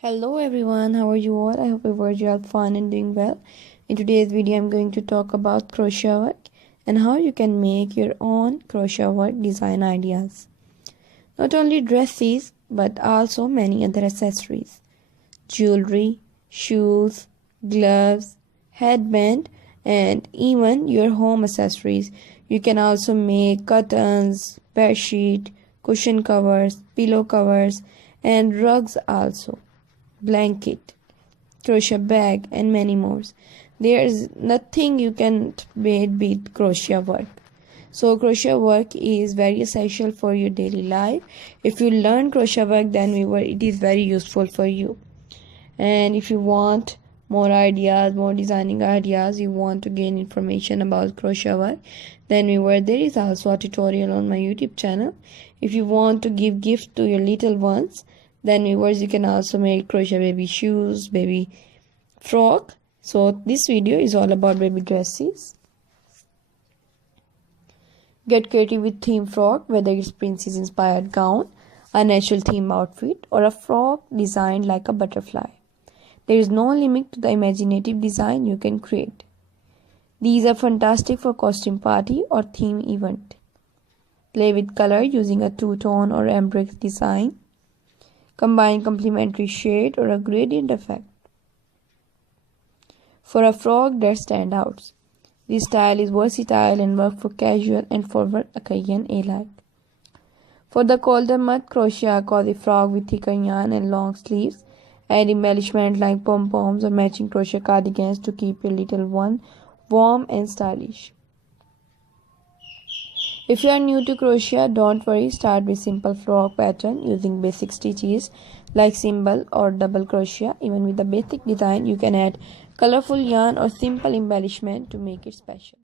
Hello everyone, how are you all? I hope you are fun and doing well. In today's video, I'm going to talk about crochet work and how you can make your own crochet work design ideas. Not only dresses, but also many other accessories. Jewelry, shoes, gloves, headband, and even your home accessories. You can also make curtains, bedsheet, cushion covers, pillow covers, and rugs also, blanket, crochet bag, and many more. There is nothing you can beat crochet work. So crochet work is very essential for your daily life. If you learn crochet work, then it is very useful for you. And if you want more ideas, more designing ideas, you want to gain information about crochet work, then there is also a tutorial on my YouTube channel. If you want to give gift to your little ones, then you can also make crochet baby shoes, baby frock. So this video is all about baby dresses. Get creative with theme frock, whether it's princess inspired gown, a natural theme outfit, or a frock designed like a butterfly. There is no limit to the imaginative design you can create. These are fantastic for costume party or theme event. Play with color using a two-tone or embrace design. Combine complementary shade or a gradient effect for a frock that stands out. This style is versatile and works for casual and forward occasion alike. For the colder month, crochet a cozy frock with thicker yarn and long sleeves. Add embellishment like pom-poms or matching crochet cardigans to keep your little one warm and stylish. If you are new to crochet, don't worry, start with simple frock pattern using basic stitches like single or double crochet. Even with the basic design, you can add colorful yarn or simple embellishment to make it special.